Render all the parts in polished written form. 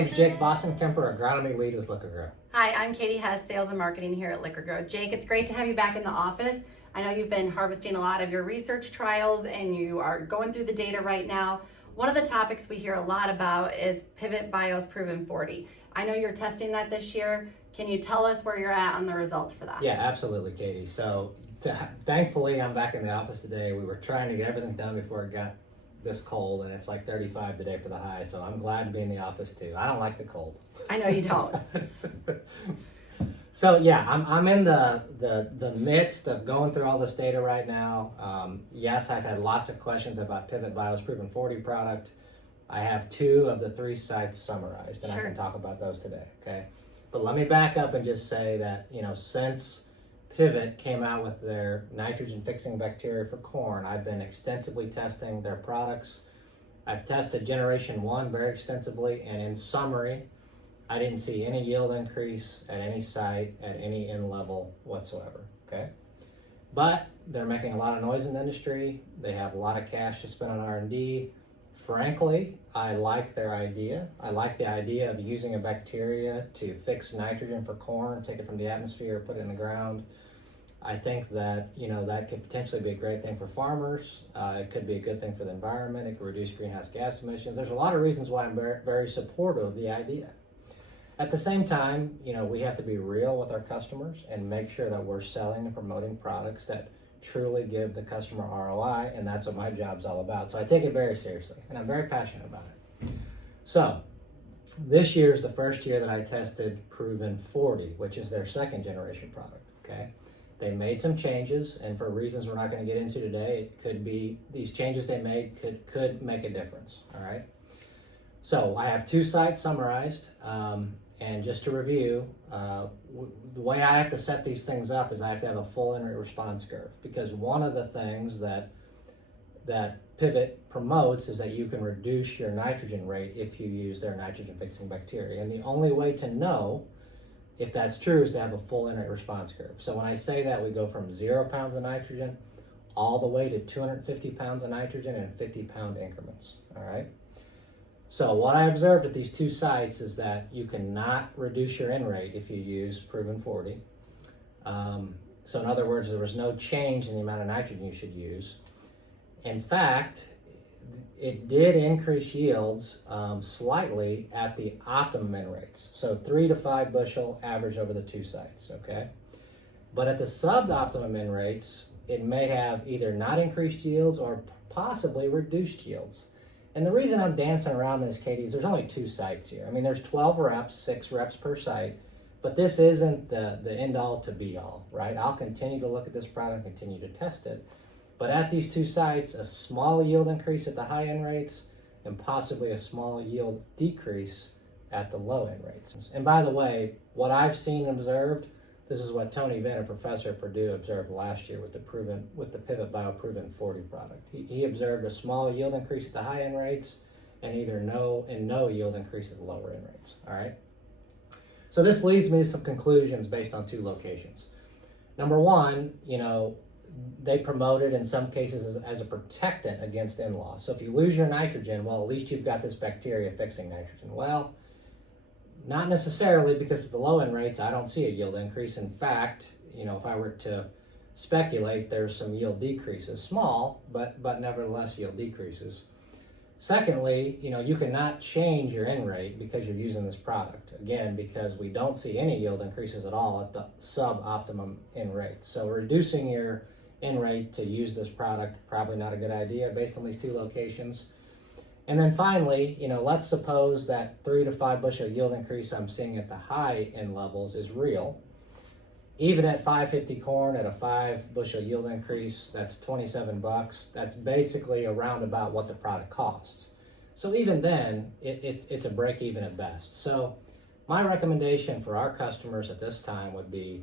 name's Jake Boston-Kemper, agronomy lead with Liqui-Grow. Hi, I'm Katie Hess, sales and marketing here at Liqui-Grow. Jake, it's great to have you back in the office. I know you've been harvesting a lot of your research trials and you are going through the data right now. One of the topics we hear a lot about is Pivot Bio's Proven 40. I know you're testing that this year. Can you tell us where you're at on the results for that? Yeah, absolutely, Katie. So thankfully, I'm back in the office today. We were trying to get everything done before it got this cold, and it's like 35 today for the high, so I'm glad to be in the office too. I don't like the cold. I know you don't. So yeah, I'm in the midst of going through all this data right now. Yes, I've had lots of questions about Pivot Bio's Proven 40 product. I have 2 of the 3 sites summarized, and I can talk about those today, okay? But let me back up and just say that, since Pivot came out with their nitrogen fixing bacteria for corn, I've been extensively testing their products. I've tested generation 1 very extensively, and in summary, I didn't see any yield increase at any site at any N level whatsoever, okay? But they're making a lot of noise in the industry. They have a lot of cash to spend on R&D. Frankly, I like their idea. I like the idea of using a bacteria to fix nitrogen for corn, take it from the atmosphere, put it in the ground. I think that, that could potentially be a great thing for farmers. It could be a good thing for the environment. It could reduce greenhouse gas emissions. There's a lot of reasons why I'm very, very supportive of the idea. At the same time, we have to be real with our customers and make sure that we're selling and promoting products that truly give the customer ROI, and that's what my job's all about. So I take it very seriously, and I'm very passionate about it. So this year is the first year that I tested Proven 40, which is their 2nd generation product, okay? They made some changes, and for reasons we're not going to get into today, it could be these changes they made could make a difference, all right? So I have 2 sites summarized, and just to review, the way I have to set these things up is I have to have a full in-rate response curve, because one of the things that Pivot promotes is that you can reduce your nitrogen rate if you use their nitrogen fixing bacteria. And the only way to know if that's true is to have a full in-rate response curve. So when I say that, we go from 0 pounds of nitrogen all the way to 250 pounds of nitrogen in 50-pound increments, all right? So what I observed at these 2 sites is that you cannot reduce your N-rate if you use Proven 40. So in other words, there was no change in the amount of nitrogen you should use. In fact, it did increase yields slightly at the optimum N-rates. So 3 to 5 bushel average over the 2 sites, okay? But at the sub-optimum N-rates, it may have either not increased yields or possibly reduced yields. And the reason I'm dancing around this, Katie, is there's only 2 sites here. I mean, there's 12 reps, 6 reps per site, but this isn't the end-all to be-all, right? I'll continue to look at this product, continue to test it. But at these 2 sites, a small yield increase at the high end rates and possibly a small yield decrease at the low end rates. And by the way, what I've seen and observed, this is what Tony Venn, a professor at Purdue, observed last year with the Pivot Bio Proven 40 product. He observed a small yield increase at the high end rates and no yield increase at the lower end rates, all right? So this leads me to some conclusions based on 2 locations. Number 1, they promote it in some cases as a protectant against in-loss. So if you lose your nitrogen, well, at least you've got this bacteria fixing nitrogen. Well, not necessarily, because at the low end rates, I don't see a yield increase. In fact, if I were to speculate, there's some yield decreases, small, but nevertheless yield decreases. Secondly, you cannot change your N-rate because you're using this product. Again, because we don't see any yield increases at all at the sub-optimum N-rate. So reducing your N-rate to use this product, probably not a good idea based on these 2 locations. And then finally, let's suppose that 3 to 5 bushel yield increase I'm seeing at the high end levels is real. Even at 550 corn at a 5 bushel yield increase, that's $27. That's basically around about what the product costs. So even then, it's a break even at best. So my recommendation for our customers at this time would be,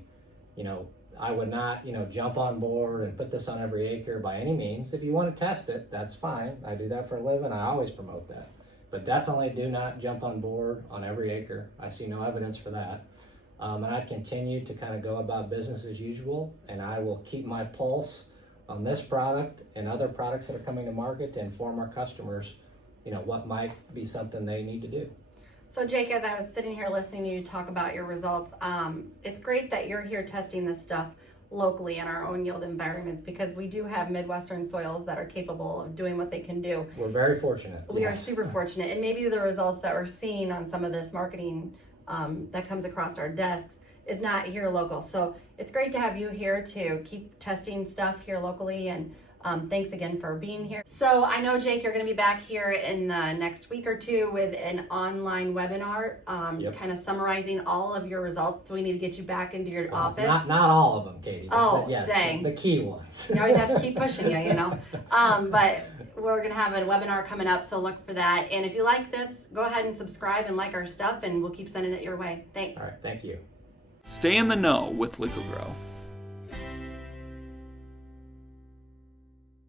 I would not, jump on board and put this on every acre by any means. If you want to test it, that's fine. I do that for a living. I always promote that. But definitely do not jump on board on every acre. I see no evidence for that. And I'd continue to kind of go about business as usual, and I will keep my pulse on this product and other products that are coming to market to inform our customers, what might be something they need to do. So Jake, as I was sitting here listening to you talk about your results, it's great that you're here testing this stuff locally in our own yield environments, because we do have Midwestern soils that are capable of doing what they can do. We're very fortunate. We are super fortunate, and maybe the results that we're seeing on some of this marketing that comes across our desks is not here local. So it's great to have you here to keep testing stuff here locally, and thanks again for being here. So I know, Jake, you're going to be back here in the next week or two with an online webinar, kind of summarizing all of your results. So we need to get you back into your office. Not all of them, Katie. But yes, dang. The key ones. You always have to keep pushing you, you know. But we're going to have a webinar coming up, so look for that. And if you like this, go ahead and subscribe and like our stuff, and we'll keep sending it your way. Thanks. All right, thank you. Stay in the know with Liqui-Grow.